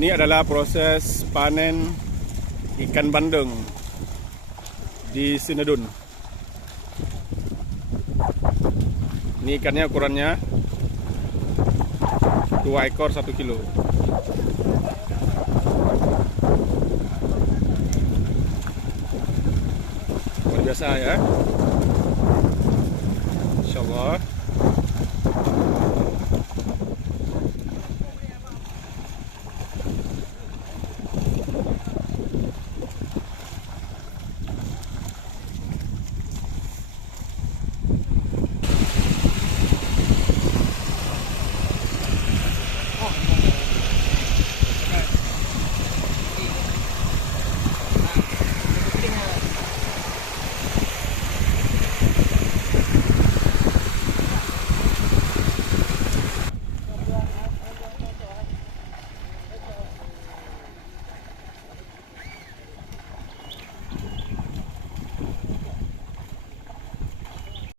Ini adalah proses panen ikan bandeng di Sinedun. Ini ikannya ukurannya 2 ekor 1 kilo. Luar biasa ya.